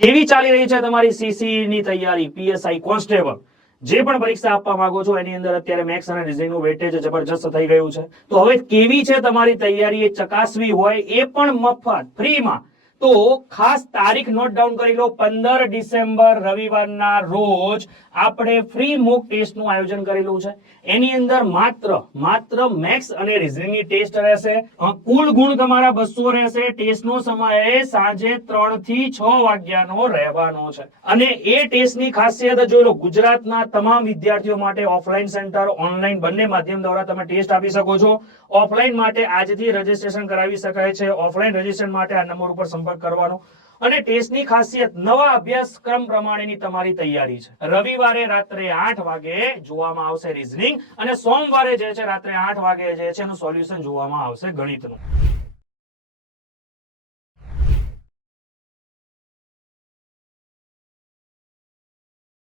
કેવી ચાલી રહી છે તમારી સીસી ની તૈયારી, પીએસઆઈ કોન્સ્ટેબલ જે પણ પરીક્ષા આપવા માંગો છો એની અંદર અત્યારે મેથ્સ અને રીઝનિંગનું વેટેજ જબરજસ્ત થઈ ગયું છે. તો હવે કેવી છે તમારી તૈયારી એ ચકાસવી હોય એ પણ મફત ફ્રીમાં, તો ખાસ તારીખ નોટ ડાઉન કરી લો. 15 ડિસેમ્બર રવિવારના રોજ આપણે ફ્રી મોક ટેસ્ટ નું આયોજન કરેલું છે. એની અંદર માત્ર મેથ્સ અને રીઝનિંગની ટેસ્ટ રહેશે. કુલ ગુણ તમારા 200 રહેશે. ટેસ્ટનો સમય સાંજે 3 થી 6 વાગ્યાનો રહેવાનો છે. અને એ ટેસ્ટની ખાસિયત જોઈ લો, ગુજરાતના તમામ વિદ્યાર્થીઓ માટે ઓફલાઈન સેન્ટર ઓનલાઈન બંને માધ્યમ દ્વારા તમે ટેસ્ટ આપી શકો છો. ઓફલાઈન માટે આજથી રજીસ્ટ્રેશન કરાવી શકાય છે. ઓફલાઈન રજીસ્ટ્રેશન માટે આ નંબર ઉપર સંપર્ક કરવાનો. અને ટેસ્ટની ખાસિયત નવા અભ્યાસક્રમ પ્રમાણેની તમારી તૈયારી છે. રવિવારે રાત્રે 8 વાગે જોવામાં આવશે રીઝનિંગ, અને સોમવારે જે છે રાત્રે 8 વાગે જે છે એનું સોલ્યુશન જોવામાં આવશે ગણિતનું.